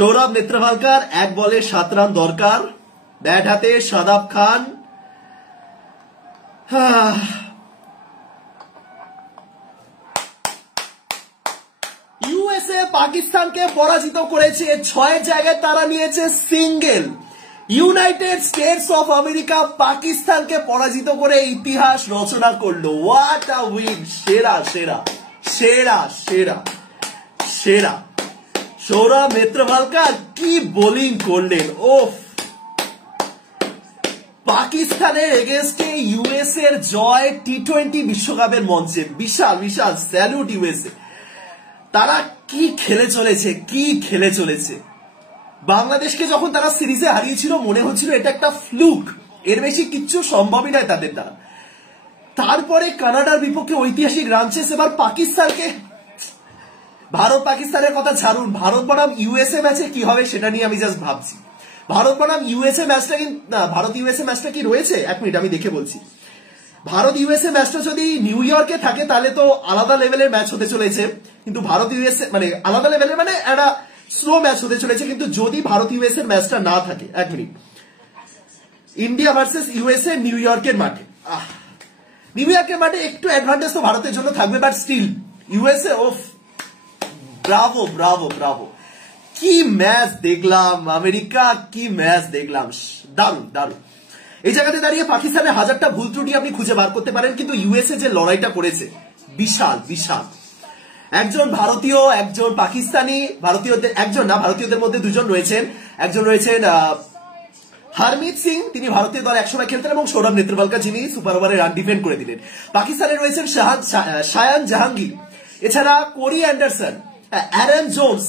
সৌরভ নেত্রভালকার 1 বলে 7 রান দরকার, ব্যাট হাতে শাদাব খান। ইউএসএ পাকিস্তানকে পরাজিত করেছে, 6 জায়গায় তারা নিয়েছে single. United states of America পাকিস্তানকে পরাজিত করে ইতিহাস রচনা করলো। What a win! সেরা সেরা সেরা সেরা সেরা সৌরভ নেত্রভালকার কি বোলিং করলেন! ওফ! পাকিস্তানের এগেনস্টে ইউএসএ এর জয় টি-20 বিশ্বকাপের মঞ্চে। বিশাল বিশাল স্যালুট ইউএসএ। তারা কি খেলে চলেছে, কি খেলে চলেছে। বাংলাদেশকে যখন তারা সিরিজে হারিয়েছিল মনে হচ্ছিল এটা একটা ফ্লুক, এর বেশি কিচ্ছু সম্ভবই নয় তাদের দ্বারা। তারপরে কানাডার বিপক্ষে ঐতিহাসিক রান চেস। এবার পাকিস্তানকে, ভারত পাকিস্তানের কথা ছাড়ুন, ভারত বনাম ইউএসএ ম্যাচে কি হবে সেটা নিয়ে আমি জাস্ট ভাবছি। ভারত বনাম ইউএসএ ম্যাচটা কি, ভারত ইউএসএ ম্যাচটা কি রয়েছে? 1 মিনিট আমি দেখে বলছি। ভারত ইউএসএ ম্যাচটা যদি নিউ ইয়র্কে থাকে তাহলে তো আলাদা লেভেলের ম্যাচ হতে চলেছে, কিন্তু ভারত ইউএসএ মানে আলাদা লেভেলের মানে একটা স্লো ম্যাচ হতে চলেছে। কিন্তু যদি ভারত ইউএসএ ম্যাচটা না থাকে, 1 minute, India versus USA new ইয়র্কের মাঠে, নিউ ইয়র্কের মাঠে একটু অ্যাডভান্টেজ তো ভারতের জন্য থাকবে, বাট স্টিল ইউএসএ, ওফ, ব্রাভো ব্রাভো ব্রাভো! কি ম্যাচ দেখলাম আমেরিকা, কি ম্যাচ দেখলাম! দারুণ দারুণ। এই জায়গাতে দাঁড়িয়ে পাকিস্তানের 1000টা ভুল ত্রুটি আপনি খুঁজে বার করতে পারেন, কিন্তু ইউএসএ যে লড়াইটা করেছে বিশাল বিশাল। একজন ভারতীয়, একজন পাকিস্তানি, ভারতীয়দের একজন না, ভারতীয়দের মধ্যে 2 জন রয়েছেন। একজন রয়েছেন হরমিত সিং, তিনি ভারতীয় দল একসময় খেলতেন, এবং সৌরভ নেত্রভালকার, যিনি সুপার ওভারে রান ডিফেন্ড করে দিলেন। পাকিস্তানে রয়েছেন শায়ান জাহাঙ্গীর, এছাড়া Corey Anderson, Aaron Jones,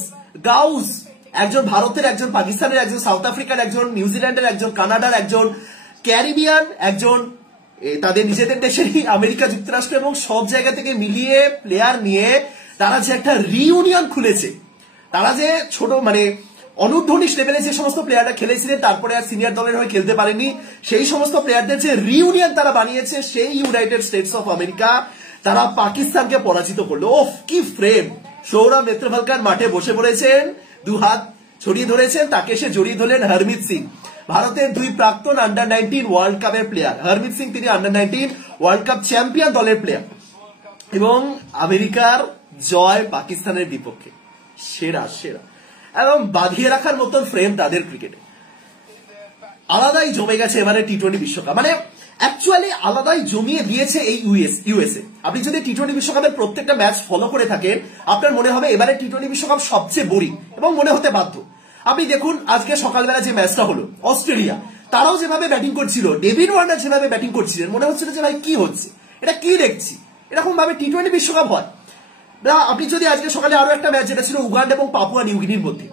Gous, একজন ভারতের, একজন পাকিস্তানের, একজন সাউথ আফ্রিকার, একজন নিউজিল্যান্ডের, একজন কানাডার, একজন ক্যারিবিয়ান, একজন তাদের নিজেদের দেশেরই আমেরিকা যুক্তরাষ্ট্র, এবং সব জায়গা থেকে মিলিয়ে প্লেয়ার নিয়ে তারা যে একটা রিউনিয়ন খুলেছে। তারা যে ছোট মানে অনূর্ধ্ব-19 লেভেলে যে সমস্ত প্লেয়াররা খেলেছিলেন, তারপরে আর সিনিয়র দলের হয়ে খেলতে পারেনি, সেই সমস্ত প্লেয়ারদের যে রিউনিয়ন তারা বানিয়েছে, সেই ইউনাইটেড স্টেটস অফ আমেরিকা তারা পাকিস্তানকে পরাজিত করলো। ওফ, কি ফ্রেম! সৌরভ নেত্রভালকার মাঠে বসে পড়েছেন, 2 হাত ছড়িয়ে ধরেছেন, তাকে সে জড়িয়ে ধরলেন হরমিত সিং, ভারতের 2 প্রাক্তন আন্ডার-19 ওয়ার্ল্ড কাপের প্লেয়ার। হরমিত সিং, তিনি আন্ডার-19 ওয়ার্ল্ড কাপ চ্যাম্পিয়ন দলের প্লেয়ার। এবং আমেরিকার জয় পাকিস্তানের বিপক্ষে, সেরা সেরা, এবং বাঁধিয়ে রাখার মতন ফ্রেম তাদের ক্রিকেটে। আলাদাই জমে গেছে এবারে টি-20 বিশ্বকাপ, মানে অ্যাকচুয়ালি আলাদাই জমিয়ে দিয়েছে এই ইউএসএ। আপনি যদি টি-20 বিশ্বকাপের প্রত্যেকটা ম্যাচ ফলো করে থাকেন, আপনার মনে হবে এবারে টি-20 বিশ্বকাপ সবচেয়ে বোরিং, এবং মনে হতে বাধ্য। আপনি দেখুন আজকে সকালবেলা যে ম্যাচটা হলো, অস্ট্রেলিয়া, তারাও যেভাবে ব্যাটিং করছিল, ডেভিড ওয়ার্নার যেভাবে ব্যাটিং করছিলেন, মনে হচ্ছিল যে ভাই কি হচ্ছে, এটা কি দেখছি, এরকম ভাবে টি-20 বিশ্বকাপ হয় না। আপনি যদি আজকে সকালে আরো একটা ম্যাচ, যেটা ছিল উগান্ডা এবং পাপুয়া নিউগিনির মধ্যে,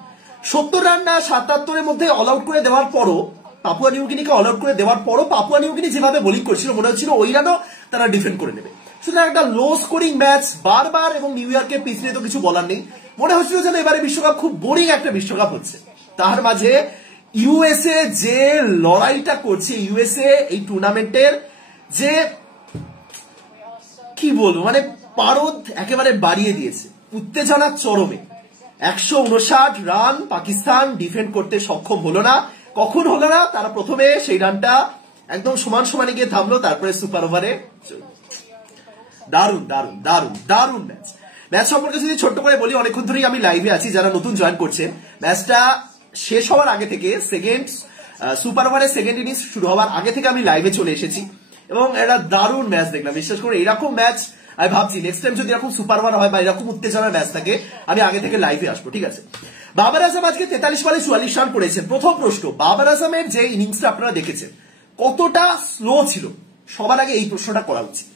70 রান না 77-এর মধ্যে অল আউট করে দেওয়ার পরও, পাপুয়া নিউগিনিকে অল আউট করে দেওয়ার পরও পাপুয়া নিউগিনি যেভাবে বোলিং করছিল, মনে হচ্ছিল ওই রানও তারা ডিফেন্ড করে নেবে। সুতরাং একটা লো স্কোরিং ম্যাচ বারবার, এবং নিউ ইয়র্কের পিচ নিয়ে তো কিছু বলার নেই। মনে হচ্ছিল যেন এবারে বিশ্বকাপ খুব বোরিং একটা বিশ্বকাপ হচ্ছে। তার মাঝে ইউএসএ যে লড়াইটা করছে, ইউএসএ এই টুর্নামেন্টের যে কি বলবো, মানে পারদ একেবারে বাড়িয়ে দিয়েছে, উত্তেজনার চরমে। 159 রান পাকিস্তান ডিফেন্ড করতে সক্ষম হলো না। কখন হলো না? তারা প্রথমে সেই রানটা একদম সমান সমানে গিয়ে থামলো, তারপরে সুপার ওভারে। দারুণ দারুণ দারুণ দারুণ ম্যাচ। ম্যাচ সম্পর্কে যদি ছোট্ট করে বলি, অনেকক্ষণ ধরেই আমি লাইভে আছি, যারা নতুন জয়েন করছেন, ম্যাচটা শেষ হওয়ার আগে থেকে, সুপার ওভারের সেকেন্ড ইনিংস শুরু হওয়ার আগে থেকে আমি লাইভে চলে এসেছি, এবং একটা দারুণ ম্যাচ দেখলাম। বিশ্বাস করে এরকম ম্যাচ আমি ভাবছি নেক্সট টাইম যদি এরকম সুপার ওভার হয় বা এরকম উত্তেজনার ম্যাচ থাকে, আমি আগে থেকে লাইভে আসবো, ঠিক আছে? বাবর আজম আজকে 43 বলে 44 রান করেছেন। প্রথম প্রশ্ন, বাবর আজমের যে ইনিংসটা আপনারা দেখেছেন কতটা স্লো ছিল? সবার আগে এই প্রশ্নটা করা উচিত।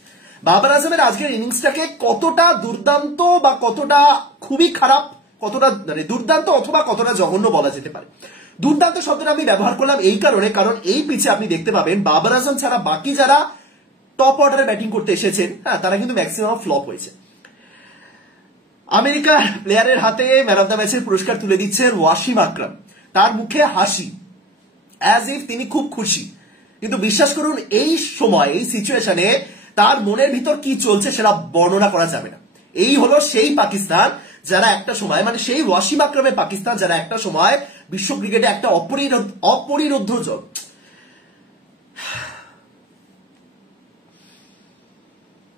বাবর আজমের আজকের ইনিংসটাকে কতটা দুর্দান্ত বা কতটা খুবই খারাপ, কতটা মানে দুর্দান্ত অথবা কতটা জঘন্য বলা যেতে পারে? দুর্দান্ত শব্দটা আমি ব্যবহার করলাম এই কারণে, কারণ এই পিচে আপনি দেখতে পাবেন বাবর আজম ছাড়া বাকি যারা টপ অর্ডারে ব্যাটিং করতে এসেছেন, হ্যাঁ, তারা কিন্তু ম্যাক্সিমাম ফ্লপ হয়েছে। আমেরিকা প্লেয়ারের হাতে ম্যান অফ দ্য ম্যাচের পুরস্কার তুলে দিচ্ছেন ওয়াসিম আকরাম, তার মুখে হাসি, অ্যাজ ইফ তিনি খুব খুশি। কিন্তু বিশ্বাস করুন এই সময়, এই সিচুয়েশনে তার মনের ভিতর কি চলছে সেটা বর্ণনা করা যাবে না। এই হলো সেই পাকিস্তান যারা একটা সময় মানে সেই ওয়াসিম আকরামের পাকিস্তান যারা একটা সময় বিশ্ব ক্রিকেটে একটা অপরিরোধ্য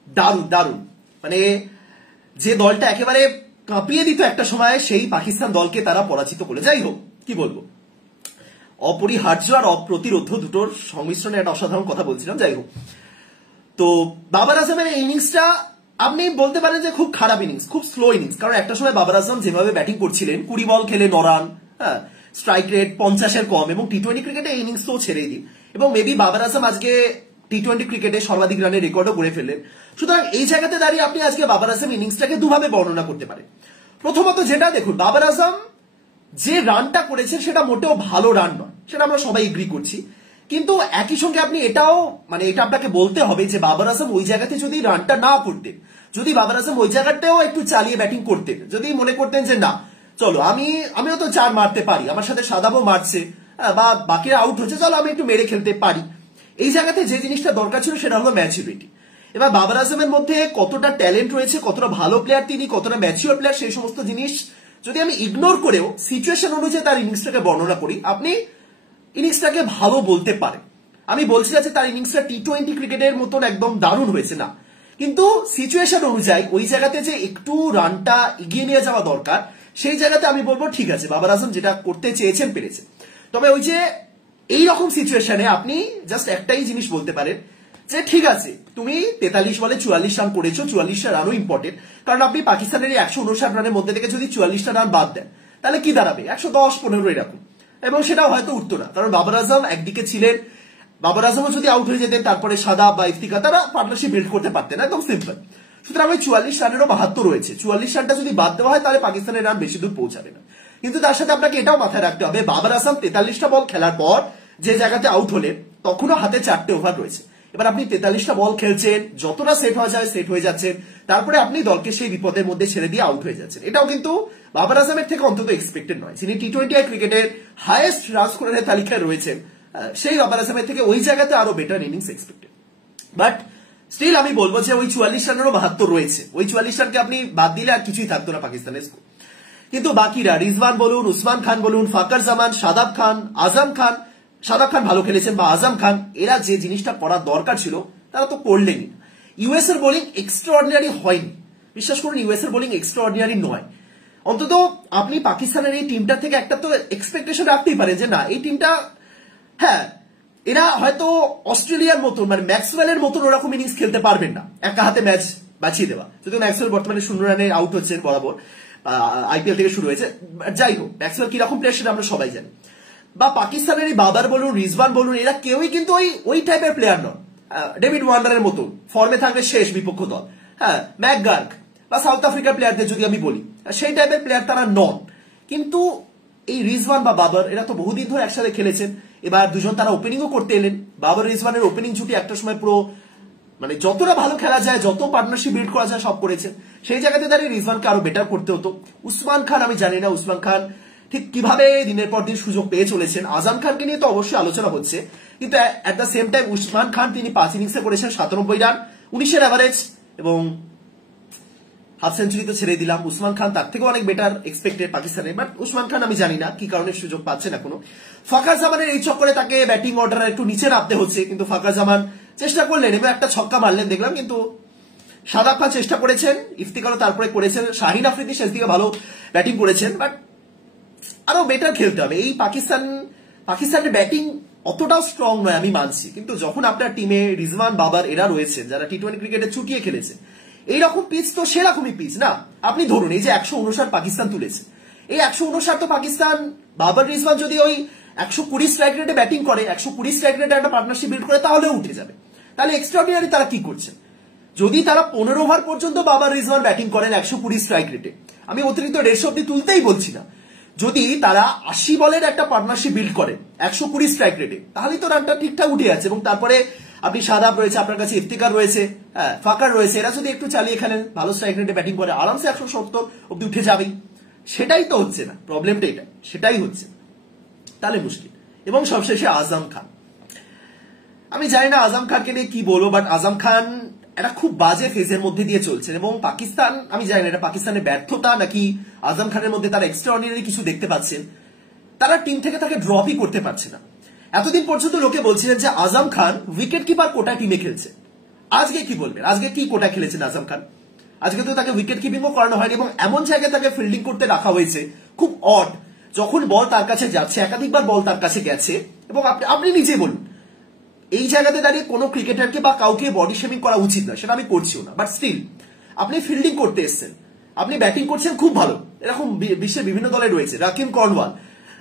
দারুণ দারুণ মানে যে দলটা একেবারে কাঁপিয়ে দিত একটা সময়, সেই পাকিস্তান দলকে তারা পরাজিত করে। যাই হোক, কি বলবো, অপরিহার্য আর অপ্রতিরোধ্য দুটোর সংমিশ্রণে একটা অসাধারণ কথা বলছিলাম। যাই হোক, তো বাবর আজমের এই ইনিংসটা আপনি বলতে পারেন যে খুব খারাপ ইনিংস, খুব স্লো ইনিংস। কারণ একটা সময় বাবর আজম যেভাবে ব্যাটিং করছিলেন, 20 বল খেলে 9 রান, হ্যাঁ, স্ট্রাইক রেট 50-এর কম, এবং টি-20 ক্রিকেটে এই ইনিংস তো ছেড়েই দিন, এবং মেবি বাবর আজম আজকে টি-20 ক্রিকেটে সর্বাধিক রানের রেকর্ডও করে ফেললেন। সুতরাং এই জায়গাতে দাঁড়িয়ে আপনি আজকে বাবর আজম ইনিংসটাকে দুভাবে বর্ণনা করতে পারেন। প্রথমত যেটা দেখুন, বাবর আজম যে রানটা করেছেন সেটা মোটেও ভালো রান নয়, সেটা আমরা সবাই এগ্রি করছি। কিন্তু একই সঙ্গে আপনি এটাও মানে এটা আপনাকে বলতে হবে যে বাবর আজম ওই জায়গাতে যদি রানটা না করতেন, যদি বাবর আজম ওই জায়গাটাও একটু চালিয়ে ব্যাটিং করতেন, যদি মনে করতেন যে না চলো আমিও তো 4 মারতে পারি, আমার সাথে সাদাবও মারছে বা বাকিরা আউট হচ্ছে, চলো আমি একটু মেরে খেলতে পারি, এই জায়গাতে যে জিনিসটা দরকার ছিল সেটা হলো ম্যাচুরিটি। এবার বাবর আজমের মধ্যে কতটা ট্যালেন্ট রয়েছে, কতটা ভালো প্লেয়ার তিনি, কতটা ম্যাচিওর প্লেয়ার, সেই সমস্ত জিনিস যদি আমি ইগনোর করেও সিচুয়েশন অনুযায়ী তার ইনিংসটাকে বর্ণনা করি, আপনি ইনিংসটাকে ভালো বলতে পারেন। আমি বলছি না যে তার ইনিংসটা টি-20 ক্রিকেটের মতন একদম দারুণ হয়েছে, না, কিন্তু সিচুয়েশন অনুযায়ী ওই জায়গাতে যে একটু রানটা এগিয়ে নিয়ে যাওয়া দরকার, সেই জায়গাতে আমি বলবো ঠিক আছে, বাবর আজম যেটা করতে চেয়েছেন পেরেছে। তবে ওই যে এইরকম সিচুয়েশনে আপনি জাস্ট একটাই জিনিস বলতে পারেন যে ঠিক আছে, তুমি 43 বলে 44 রান করেছো, 44টা রানও ইম্পর্টেন্ট, কারণ আপনি পাকিস্তানের 159 রানের মধ্যে থেকে যদি 44টা রান বাদ দেন তাহলে কি দাঁড়াবে, 110-15 এরকম, এবং সেটাও হয়তো উঠতো না, কারণ বাবর আজম একদিকে ছিলেন, বাবর আজমও যদি আউট হয়ে যেতেন তারপরে সাদা বা ইফতিকার তারা পার্টনারশিপ বিল্ড করতে পারতেন, একদম সিম্পল। সুতরাং ওই 44 রানেরও মাহাত্ম্য রয়েছে, 44 রানটা যদি বাদ দেওয়া হয় তাহলে পাকিস্তানের রান বেশি দূর পৌঁছাবে না। কিন্তু তার সাথে আপনাকে এটাও মাথায় রাখতে হবে, বাবর আজম 43টা বল খেলার পর যে জায়গাতে আউট হলেন তখনও হাতে 4টে ওভার রয়েছে। এবার আপনি 43টা বল খেলছেন, যতটা সেট হওয়া যায় সেট হয়ে যাচ্ছেন, তারপরে আপনি দলকে সেই বিপদের মধ্যে ছেড়ে দিয়ে আউট হয়ে যাচ্ছেন। এটাও কিন্তু বাবর আজমের থেকে অন্তত এক্সপেক্টেড নয়, যিনি টি-20 ক্রিকেটের হাইয়েস্ট রান স্কোরারের তালিকায় রয়েছেন, সেই বাবর আজমের থেকে ওই জায়গাতে আরো better innings expected. But still আমি বলবো যে ওই 44 রানেরও মাহাত্ম্য রয়েছে, ওই 44 রানকে আপনি বাদ দিলে আর কিছুই থাকতো না পাকিস্তানের স্কোর। কিন্তু বাকিরা রিজওয়ান বলুন, উসমান খান বলুন, ফাকর জামান, শাদাব খান, আজম খান, শাদাব খান ভালো খেলেছেন, বা আজম খান, এরা যে জিনিসটা করার দরকার ছিল তারা তো করলেনই। ইউএস এর বোলিং এক্সট্রাঅর্ডিনারি হয়নি, বিশ্বাস করুন, ইউএস এর বোলিং এক্সট্রাঅর্ডিনারি নয়। অন্তত আপনি পাকিস্তানের এই টিমটা থেকে একটা তো এক্সপেকটেশন রাখতেই পারেন যে না, এই টিমটা, হ্যাঁ, এরা হয়তো অস্ট্রেলিয়ার মতন মানে ম্যাক্সওয়েলের মতন ওরকম ইনিংস খেলতে পারবেন না, একা হাতে ম্যাচ বাঁচিয়ে দেওয়া, যদিও ম্যাক্সওয়েল বর্তমানে 0 রানে আউট হচ্ছেন বরাবর, আইপিএল থেকে শুরু হয়েছে। যাই হোক, ম্যাক্সওয়েল কিরকম প্লেয়ার সেটা আমরা সবাই জানি। বা পাকিস্তানের এই বাবর বলুন, রিজওয়ান বলুন, এরা কেউই কিন্তু ওই টাইপের প্লেয়ার নন। ডেভিড ওয়ার্নারের মতন ফর্মে থাকবে শেষ বিপক্ষ দল, হ্যাঁ, ম্যাকগার্ক বা সাউথ আফ্রিকার প্লেয়ারদের যদি আমি বলি, সেই টাইপের প্লেয়ার তারা নন। কিন্তু এই রিজওয়ান বা বাবর এরা তো বহুদিন ধরে একসাথে খেলেছেন, এবার দুজন তারা ওপেনিংও করতে এলেন। বাবর রিজওয়ানের ওপেনিং জুটি একটা সময় পুরো মানে যতটা ভালো খেলা যায়, যত পার্টনারশিপ বিল্ড করা যায় সব করেছেন। সেই জায়গাতে দাঁড়িয়ে রিজওয়ানকে আরো বেটার করতে হতো। উসমান খান, আমি জানি না উসমান খান ঠিক কিভাবে দিনের পর দিন সুযোগ পেয়ে চলেছেন। আজম খানকে নিয়ে তো অবশ্যই আলোচনা হচ্ছে, কিন্তু at the same time Usman Khan তিনি 5 ইনিংসে করেছেন 97 রান, 19-এর অ্যাভারেজ, এবং হাফ সেঞ্চুরি তো ছেড়ে দিলাম। উসমান খান তার থেকেও অনেক বেটার এক্সপেক্টেড পাকিস্তানে, বাট উসমান খান আমি জানি না কি কারণে সুযোগ পাচ্ছেন এখনো। ফাকার জামানের এই চক্করে তাকে ব্যাটিং অর্ডার একটু নিচে নামতে হচ্ছে, কিন্তু ফাকার জামান চেষ্টা করলেন এবং একটা ছক্কা মারলেন দেখলাম, কিন্তু শাদাব খান চেষ্টা করেছেন, ইফতিকারও তারপরে করেছেন, শাহিন আফ্রিদি শেষ দিকে ভালো ব্যাটিং করেছেন, বাট আরো বেটার খেলতে হবে। এই পাকিস্তানের ব্যাটিং অতটাও স্ট্রং নয় আমি মানছি, কিন্তু যখন আপনার টিমে রিজওয়ান, বাবর এরা রয়েছেন যারা টি-20 ক্রিকেটে চুটিয়ে খেলেছে, এইরকম পিচ তো সেরকমই পিচ না। আপনি ধরুন এই যে 159 পাকিস্তান তুলেছে, এই 159 তো পাকিস্তান বাবর রিজওয়ান যদি ওই 120 স্ট্রাইক রেটে ব্যাটিং করে, 120 স্ট্রাইক রেটে একটা পার্টনারশিপ বিল্ড করে, তাহলেও উঠে যাবে। তাহলে এক্সট্রাঅর্ডিনারি তারা কি করছে, যদি তারা 15 ওভার পর্যন্ত বাবর রিজওয়ান ব্যাটিং করেন 120 স্ট্রাইক রেটে, আমি অতিরিক্ত 150 অব্দি তুলতেই বলছি না, যদি তারা 80 বলের একটা পার্টনারশিপ বিল্ড করে 120 স্ট্রাইক রেটে, তাহলেই তো রানটা ঠিকঠাক উঠে যাচ্ছে। এবং তারপরে আপনি শাদাব রয়েছে, আপনার কাছে ইফতিকার রয়েছে, হ্যাঁ, ফাকার রয়েছে, এরা যদি একটু চালিয়ে খেলেন, ভালো স্ট্রাইক রেটে ব্যাটিং করে, আরামসে 170 অব্দি উঠে যাবেই। সেটাই তো হচ্ছে না, প্রবলেমটা এটা, সেটাই হচ্ছে, তাহলে মুশকিল। এবং সবশেষে আজম খান, আমি জানি না আজম খানকে নিয়ে কি বলবো, বাট আজম খান একটা খুব বাজে ফেজের মধ্যে দিয়ে চলছেন এবং পাকিস্তান, আমি জানি না এটা পাকিস্তানের ব্যর্থতা নাকি আজম খানের মধ্যে তারা এক্সট্রাঅর্ডিনারি কিছু দেখতে পাচ্ছেন, তারা টিম থেকে তাকে ড্রপই করতে পারছে না। এতদিন পর্যন্ত লোকে বলছিলেন যে আজম খান উইকেট কিপার কোটায় টিমে খেলছে। আজকে কি বলবেন, আজকে কি কোটায় খেলেছেন আজম খান? আজকে তো তাকে উইকেট কিপিংও করানো হয়নি এবং এমন জায়গায় তাকে ফিল্ডিং করতে রাখা হয়েছে খুব অড। যখন বল তার কাছে যাচ্ছে, একাধিকবার বল তার কাছে গেছে এবং আপনি নিজে বলুন এই জায়গাতে দাঁড়িয়ে কোনো ক্রিকেটারকে বা কাউকে বডি শেমিং করা উচিত না, সেটা আমি করছিও না, বাট স্টিল আপনি ফিল্ডিং করতে এসছেন, আপনি ব্যাটিং করছেন খুব ভালো, এরকম বিশ্বের বিভিন্ন দলে রয়েছে। রাকিম কর্নওয়াল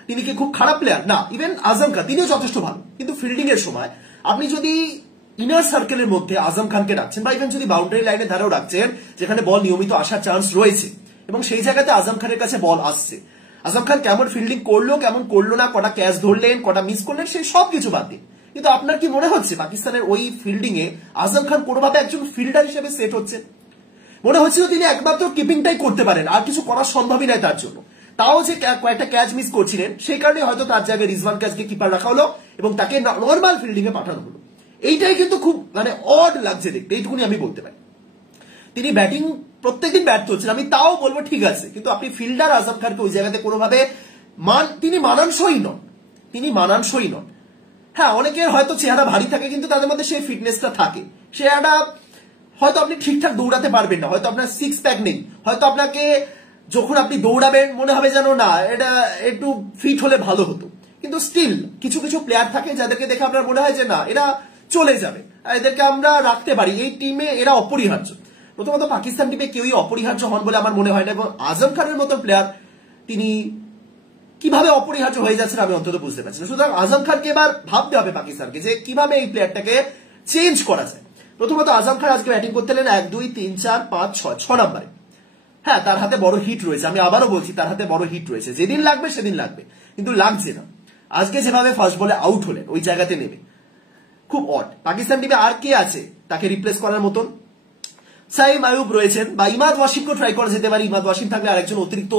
তিনি কি খুব খারাপ প্লেয়ার? না। ইভেন আজম খান তিনিও যথেষ্ট ভালো, কিন্তু ফিল্ডিং এর সময় আপনি যদি ইনার সার্কেলের মধ্যে আজম খানকে রাখছেন বা ইভেন যদি বাউন্ডারি লাইনের ধারেও রাখছেন যেখানে বল নিয়মিত আসার চান্স রয়েছে এবং সেই জায়গাতে আজম খানের কাছে বল আসছে, আজম খান কেমন ফিল্ডিং করলো কেমন করলো না, কটা ক্যাচ ধরলেন কটা মিস করলেন, সেই সব কিছু বাদ দিন, কিন্তু আপনার কি মনে হচ্ছে পাকিস্তানের ওই ফিল্ডিং এ আজম খান কোনোভাবে একজন ফিল্ডার হিসেবে সেট হচ্ছে? মনে হচ্ছিল তিনি একমাত্র কিপিংটাই করতে পারেন, আর কিছু করা সম্ভবই নয় তার জন্য। তাও যে কয়েকটা ক্যাচ মিস করছিলেন সেই কারণে হয়তো তার জায়গায় রিজওয়ান ক্যাচকে কিপার রাখা হলো এবং তাকে নর্মাল ফিল্ডিং এ পাঠানো হলো। এইটাই কিন্তু খুব মানে অড লাগছে দেখতে, এইটুকুনি আমি বলতে পারি। তিনি ব্যাটিং প্রত্যেকদিন ব্যর্থ হচ্ছেন, আমি তাও বলবো ঠিক আছে, কিন্তু আপনি ফিল্ডার আজম খানকে ওই জায়গাতে কোনোভাবে তিনি মানানসই নন, তিনি মানানসই নন। হ্যাঁ, অনেকের হয়তো চেহারা ভারী থাকে কিন্তু তাদের মধ্যে সেই ফিটনেসটা থাকে, সে একটা হয়তো আপনি ঠিকঠাক দৌড়াতে পারবেন না, হয়তো আপনার সিক্স প্যাক নেই, হয়তো আপনাকে যখন আপনি দৌড়াবেন মনে হবে যেন না এটা একটু ফিট হলে ভালো হতো, কিন্তু স্টিল কিছু কিছু প্লেয়ার থাকে যাদেরকে দেখে আপনার মনে হয় যে না এরা চলে যাবে, এদেরকে আমরা রাখতে পারি, এই টিমে এরা অপরিহার্য। প্রথমত পাকিস্তান টিমে কেউই অপরিহার্য হন বলে আমার মনে হয় না এবং আজম খানের মতো প্লেয়ার তিনি কিভাবে অপরিহার্য হয়ে যাচ্ছেন আমি অন্তত বুঝতে পারছি না। সুতরাং আজম খানকে এবার ভাবতে হবে পাকিস্তানকে যে কিভাবে এই প্লেয়ারটাকে চেঞ্জ করা যায়। প্রথমত আজম খান আজকে ব্যাটিং করতে এলেন 1, 2, 3, 4, 5, 6 নম্বরে। হ্যাঁ, তার হাতে বড় হিট রয়েছে, আমি আবারও বলছি তার হাতে বড় হিট রয়েছে, যেদিন লাগবে সেদিন লাগবে, কিন্তু লাগছে না। আজকে যেভাবে ফার্স্ট বলে আউট হলেন ওই জায়গাতে নেমে খুব অড। পাকিস্তান টিমে আর কে আছে তাকে রিপ্লেস করার মতন? সাইম আয়ুব রয়েছেন বা ইমাদ ওয়াসিমকেও ট্রাই করা যেতে পারে, ইমাদ ওয়াসিম থাকলে আরেকজন অতিরিক্ত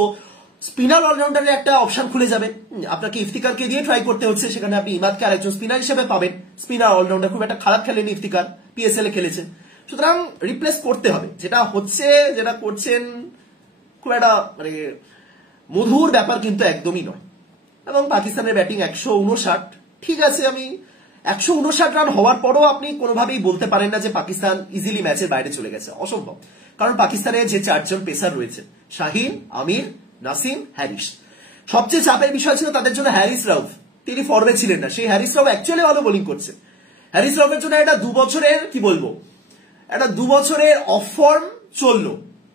স্পিনার অলরাউন্ডারের একটা অপশন খুলে যাবে। আপনাকে ইফতিকারকে দিয়ে ট্রাই করতে হচ্ছে, সেখানে আপনি ইমাদকে আরেকজন স্পিনার হিসেবে পাবেন। স্পিনার অলরাউন্ডার খুব একটা খারাপ খেলেনি ইফতিকার, পিএসএল এ খেলেছেন, সুতরাং রিপ্লেস করতে হবে। যেটা হচ্ছে যেটা করছেন খুব একটা মানে মধুর ব্যাপার কিন্তু একদমই নয়। এবং পাকিস্তানের ব্যাটিং 159, ঠিক আছে, আমি 159 রান হওয়ার পরও আপনি কোনোভাবেই বলতে পারেন না যে পাকিস্তান ইজিলি ম্যাচের বাইরে চলে গেছে, অসম্ভব। কারণ পাকিস্তানে যে 4 জন পেসার রয়েছে, শাহিন, আমির, নাসিম, হ্যারিস, সবচেয়ে চাপের বিষয় ছিল তাদের জন্য হ্যারিস রাউফ, তিনি ফর্মে ছিলেন না। সেই হ্যারিস রাউফ অ্যাকচুয়ালি ভালো বোলিং করছে। হ্যারিস রাউফের জন্য একটা 2 বছরের কি বলবো, একটা 2 বছরের অফ ফর্ম চললো,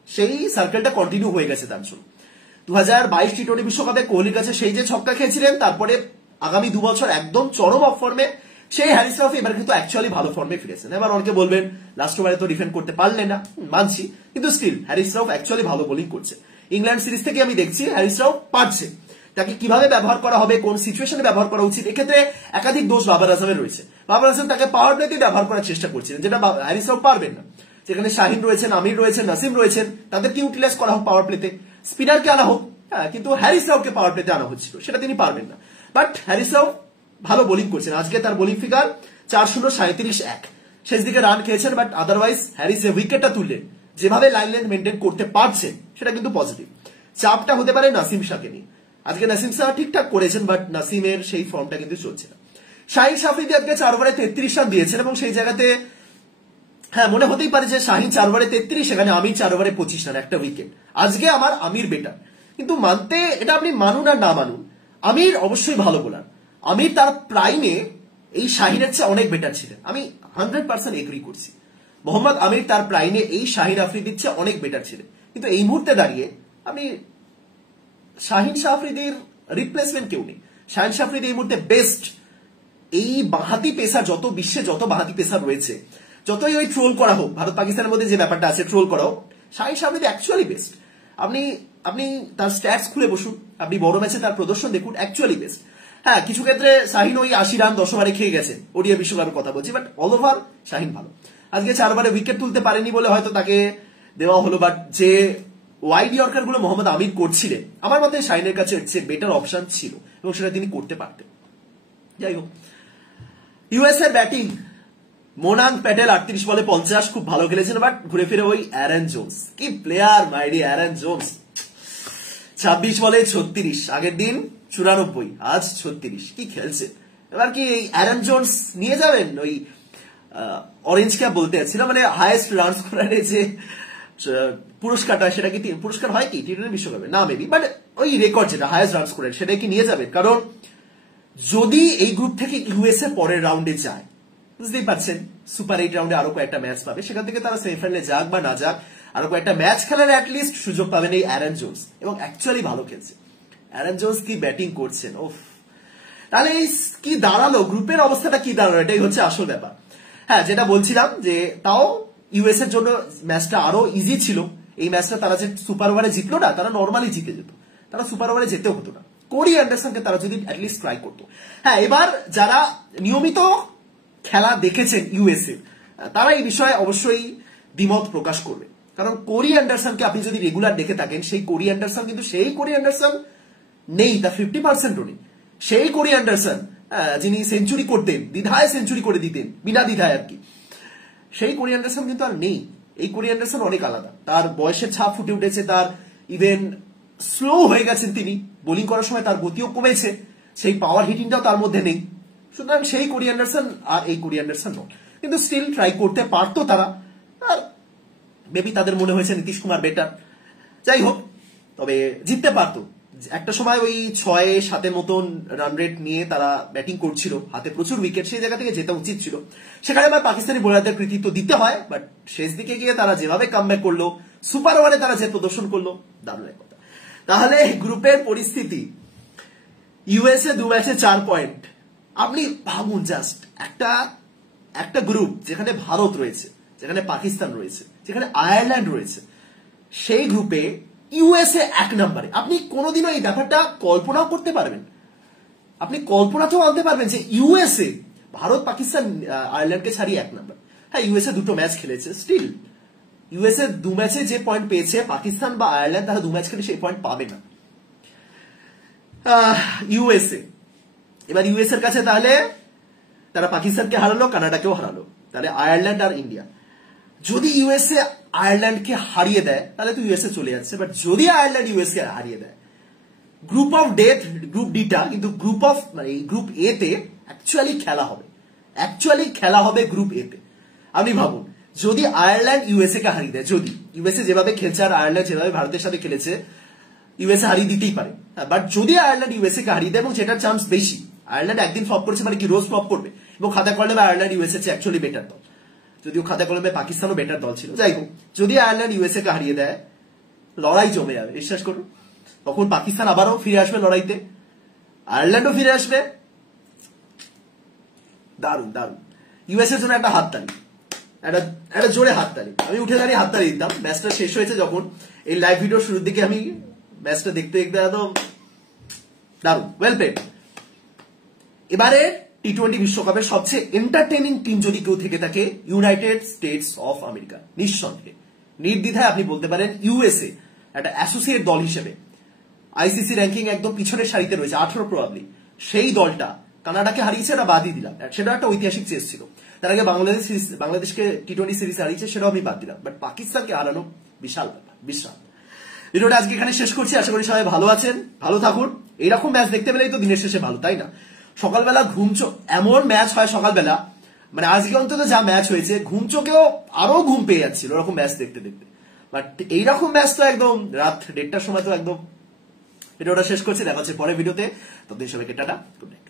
সেই সার্কেলটা কন্টিনিউ হয়ে গেছে তার জন্য। 2022 টি20 বিশ্বকাপে কোহলির কাছে সেই যে ছক্কা খেয়েছিলেন, তারপরে আগামী 2 বছর একদম চরম অফ ফর্মে সেই হ্যারিস রাউফ এবার কিন্তু অ্যাকচুয়ালি ভালো ফর্মে ফিরেছেন। এবার অনেকে বলবেন লাস্ট ওভারে তো ডিফেন্ড করতে পারলেন না, মানছি, কিন্তু স্টিল হ্যারিস রাউফ অ্যাকচুয়ালি ভালো বোলিং করছে। ইংল্যান্ড সিরিজ থেকে আমি দেখছি হ্যারিস রাউফ পারছে, তাকে কিভাবে ব্যবহার করা হবে, কোন সিচুয়েশনে ব্যবহার করা উচিত, এক্ষেত্রে একাধিক দোষ বাবর আজমের রয়েছে। বাবর আজম তাকে পাওয়ার প্লেতে ব্যবহার করার চেষ্টা করছিলেন, যেটা হ্যারিস রাউফ পারবেন না। যেখানে শাহিন রয়েছেন, আমির রয়েছেন, নাসিম রয়েছেন, তাদেরকে ইউটিলাইজ করা হোক পাওয়ার প্লেতে, স্পিনারকে আনা হোক, হ্যাঁ, কিন্তু হ্যারিস রাউফকে পাওয়ার প্লেতে আনা হচ্ছিল, সেটা তিনি পারবেন না। বাট হ্যারিস রাউফ ভালো বোলিং করছেন, আজকে তার বোলিং ফিগার 4-0-37-1, শেষ দিকে রান খেয়েছেন, বাট আদারওয়াইজ হ্যারিস যে উইকেটটা তুললেন, যেভাবে লাইন লেন্থ মেনটেন করতে পারছেন, সেটা কিন্তু পজিটিভ। চাপটা হতে পারে নাসিম শাহকে নিয়ে, আজকে নাসিম শাহ ঠিকঠাক করেছেন, বাট নাসিমের সেই ফর্মটা কিন্তু চলছে না। শাহিন আফ্রিদি আজকে 4 ওভারে 33 রান দিয়েছেন এবং সেই জায়গাতে হ্যাঁ মনে হতেই পারে যে শাহিন 4 ওভারে 33, সেখানে আমির 4 ওভারে 25 রান, একটা উইকেট। আজকে আমার আমির বেটার, কিন্তু মানতে এটা আপনি মানুন আর না মানুন, আমির অবশ্যই ভালো বোলার। আমির তার প্রাইমে এই শাহিনের চেয়ে অনেক বেটার ছিলেন, আমি 100% এগ্রি করছি। মোহাম্মদ আমির তার প্রাইমে এই শাহিন আফ্রিদির চেয়ে অনেক বেটার ছিলেন, কিন্তু এই মুহূর্তে দাঁড়িয়ে আমি শাহিন শাহ আফ্রিদির রিপ্লেসমেন্ট কেউ নেই। শাহিন শাহ আফ্রিদি এই মুহূর্তে বেস্ট। এই বাঁহাতি পেসার, যত বিশ্বে যত বাঁহাতি পেসার রয়েছে, যতই ওই ট্রোল করা হোক, ভারত পাকিস্তানের মধ্যে যে ব্যাপারটা আছে ট্রোল করা হোক, শাহিন শাহ আফ্রিদি অ্যাকচুয়ালি বেস্ট। আপনি তার স্ট্যাটস খুলে বসুন, আপনি বড় ম্যাচে তার প্রদর্শন দেখুন, অ্যাকচুয়ালি বেস্ট। হ্যাঁ, কিছু ক্ষেত্রে শাহিন ওই 80 রান 10 ওভারে খেয়ে গেছেন, ওডিআই বিশ্বকাপের কথা বলছি, বাট অল ওভার শাহিন ভালো। আজকে 4 ওভারে উইকেট তুলতে পারেনি বলে হয়তো তাকে দেওয়া হলো, বাট যে ওয়াইড ইয়র্কার গুলো মোহাম্মদ আমির করছিলেন, আমার মতে শাহিনের কাছে বেটার অপশন ছিল এবং সেটা তিনি করতে পারতেন। যাই হোক, ইউএস এর ব্যাটিং মোনাং প্যাটেল 38 বলে 50 খুব ভালো খেলেছেন, বাট ঘুরে ফিরে ওই অ্যারন জোন্স, কি প্লেয়ার মাইডি অ্যারন জোন্স। 26 বলে 36, আগের দিন 94, আজ 36, কি খেলছে। এবার কি এই অ্যারন জোন্স নিয়ে যাবেন ওই অরেঞ্জ ক্যাপ বলতে যাচ্ছিল, মানে হাইয়েস্ট রান স্কোরারে যে পুরস্কারটা, সেটা কি পুরস্কার হয় কি টি-20 বিশ্বকাপে না মেবি, বাট ওই রেকর্ড যেটা হাইয়েস্ট রান স্কোরার সেটাই কি নিয়ে যাবে? কারণ যদি এই গ্রুপ থেকে ইউএসএ পরের রাউন্ডে যায়, বুঝতেই পারছেন সুপার 8 রাউন্ডে আরো কয়েকটা ম্যাচ পাবে, সেখান থেকে তারা সেমিফাইনালে যাক বা না যাক আরো কয়েকটা ম্যাচ খেলার অ্যাটলিস্ট সুযোগ পাবেন এই অ্যারন জোন্স, এবং অ্যাকচুয়ালি ভালো খেলছে অ্যারন জোন্স, কি ব্যাটিং করছেন ওফ। তাহলে কি দাঁড়ালো, গ্রুপের অবস্থাটা কি দাঁড়ালো, এটাই হচ্ছে আসল ব্যাপার। হ্যাঁ, যেটা বলছিলাম যে তাও ইউএস এর জন্য ম্যাচটা আরো ইজি ছিল। এই ম্যাচটা তারা যে সুপার ওভারে জিতলো না, তারা নর্মালি জিতে যেত, তারা সুপার ওভারে যেতেও হতো না। কোরি অ্যান্ডারসনকে তারা যদি অ্যাটলিস্ট ট্রাই করতো। হ্যাঁ, এবার যারা নিয়মিত খেলা দেখেছেন ইউএসএ, তারা এই বিষয়ে অবশ্যই দ্বিমত প্রকাশ করবে। কারণ কোরি অ্যান্ডারসনকে আপনি যদি রেগুলার দেখে থাকেন, সেই কোরি অ্যান্ডারসন কিন্তু সেই কোরি অ্যান্ডারসন নেই, তা 50%ও নেই। সেই কোরি অ্যান্ডারসন যিনি সেঞ্চুরি করতেন, দ্বিধায় সেঞ্চুরি করে দিতেন, বিনা দ্বিধায় আর কি, সেই কোরি অ্যান্ডারসন কিন্তু আর নেই। এই কোরি অ্যান্ডারসন অনেক আলাদা, তার বয়সের ছাপ ফুটে উঠেছে, তার ইভেন স্লো হয়ে গেছেন তিনি, বোলিং করার সময় তার গতিও কমেছে, সেই পাওয়ার হিটিংটাও তার মধ্যে নেই। সুতরাং সেই কোরি অ্যান্ডারসন আর এই কোরি অ্যান্ডারসন নয়, কিন্তু স্টিল ট্রাই করতে পারতো তারা, আর মেবি তাদের মনে হয়েছে নীতিশ কুমার বেটার। যাই হোক, তবে জিততে পারতো। একটা সময় ওই 6-7 মতন রান রেট নিয়ে তারা ব্যাটিং করছিল, হাতে প্রচুর উইকেট, সেই জায়গা থেকে জেতা উচিত ছিল। সেখানে আবার পাকিস্তানি বোলারদের কৃতিত্ব দিতে হয়, বাট শেষ দিকে গিয়ে তারা যেভাবে কামব্যাক করলো, সুপার ওভারে তারা যে প্রদর্শন করলো, দারুণ এক কথা। তাহলে গ্রুপের পরিস্থিতি, ইউএসএ 2 ম্যাচে 4 পয়েন্ট। আপনি ভাবুন জাস্ট, একটা গ্রুপ যেখানে ভারত রয়েছে, যেখানে পাকিস্তান রয়েছে, যেখানে আয়ারল্যান্ড রয়েছে, সেই গ্রুপে ইউএসএ 1 নম্বরে। আপনি কোনোদিনও এই ব্যাপারটা কল্পনাও করতে পারবেন? আপনি কল্পনাতেও আনতে পারবেন যে ইউএসএ ভারত, পাকিস্তান, আয়ারল্যান্ডকে ছাড়িয়ে 1 নম্বর? হ্যাঁ, ইউএসএ 2টো ম্যাচ খেলেছে, স্টিল ইউএসএ 2 ম্যাচে যে পয়েন্ট পেয়েছে, পাকিস্তান বা আয়ারল্যান্ড তারা 2 ম্যাচ খেলে সেই পয়েন্ট পাবে না। ইউএসএ এবার ইউএস এর কাছে তাহলে তারা পাকিস্তানকে হারালো, কানাডাকেও হারালো, তাহলে আয়ারল্যান্ড আর ইন্ডিয়া। যদি ইউএসএ আয়ারল্যান্ডকে হারিয়ে দেয় তাহলে তো ইউএসএ চলে যাচ্ছে, বাট যদি আয়ারল্যান্ড ইউএসকে হারিয়ে দেয়, গ্রুপ অফ ডেথ, গ্রুপ ডিটা, কিন্তু গ্রুপ অফ মানে গ্রুপ এ তে অ্যাকচুয়ালি খেলা হবে গ্রুপ এ তে। আপনি ভাবুন, যদি আয়ারল্যান্ড ইউএসএ কে হারিয়ে দেয়, যদি ইউএসএ যেভাবে খেলছে আর আয়ারল্যান্ড যেভাবে ভারতের সাথে খেলেছে, ইউএসএ হারিয়ে দিতেই পারে। বাট যদি আয়ারল্যান্ড ইউএসএ কে হারিয়ে দেয়, এবং সেটার চান্স বেশি, আয়ারল্যান্ড একদিন ফ্লপ করছে মানে কি রোজ ফ্লপ করবে, এবং খাতা কলমে আয়ারল্যান্ড ইউএসএ চেয়ে অ্যাকচুয়ালি বেটার দল, যদিও খাতা কলমে পাকিস্তানও বেটার দল ছিল। যাই হোক, যদি আয়ারল্যান্ড ইউএসএ কে হারিয়ে দেয়, লড়াই জমে যাবে, বিশ্বাস করুন। তখন পাকিস্তান আবারও ফিরে আসবে লড়াইতে, আয়ারল্যান্ডও ফিরে আসবে। দারুণ দারুণ। ইউএসএ এর জন্য একটা হাততালি, একটা জোরে হাততালি। আমি উঠে দাঁড়িয়ে হাততালি দিতাম। ম্যাচটা শেষ হয়েছে যখন, এই লাইভ ভিডিও শুরুর দিকে আমি ম্যাচটা দেখতে দেখতে একদম দারুণ, ওয়েল প্লেড। এবারে টি-20 বিশ্বকাপের সবচেয়ে এন্টারটেইনিং টিম যদি কেউ থেকে থাকে, ইউনাইটেড স্টেটস অফ আমেরিকা, নিঃসন্দেহে নির্দ্বিধায় আপনি বলতে পারেন ইউএসএ একটা অ্যাসোসিয়েট দল হিসেবে আইসিসি র্যাঙ্কিং একদম পিছনের সারিতে রয়েছে, 18 প্রবাবলি। সেই দলটা কানাডাকে হারিয়েছে, এটা বাদই দিলাম, সেটা একটা ঐতিহাসিক চেস ছিল। তার আগে বাংলাদেশকে টি-20 সিরিজ হারিয়েছে, সেটাও আমি বাদ দিলাম, বাট পাকিস্তানকে হারানো বিশাল ব্যাপার, বিশাল। ভিডিওটা আজকে এখানে শেষ করছি, আশা করি সবাই ভালো আছেন, ভালো থাকুন। এইরকম ম্যাচ দেখতে পেলেই তো দিনের শেষে ভালো, তাই না? সকালবেলা এমন ম্যাচ হয় সকালবেলা, মানে আজকে অন্তত যা ম্যাচ হয়েছে, ঘুমচোকেও আরো ঘুম পেয়ে যাচ্ছিল ওরকম ম্যাচ দেখতে দেখতে। বাট এইরকম ম্যাচ তো একদম রাত 1:30টার সময় তো একদম। ভিডিওটা শেষ করছি, দেখা হচ্ছে পরের ভিডিওতে। ততদিন সবাইকে টাটা, গুড নাইট।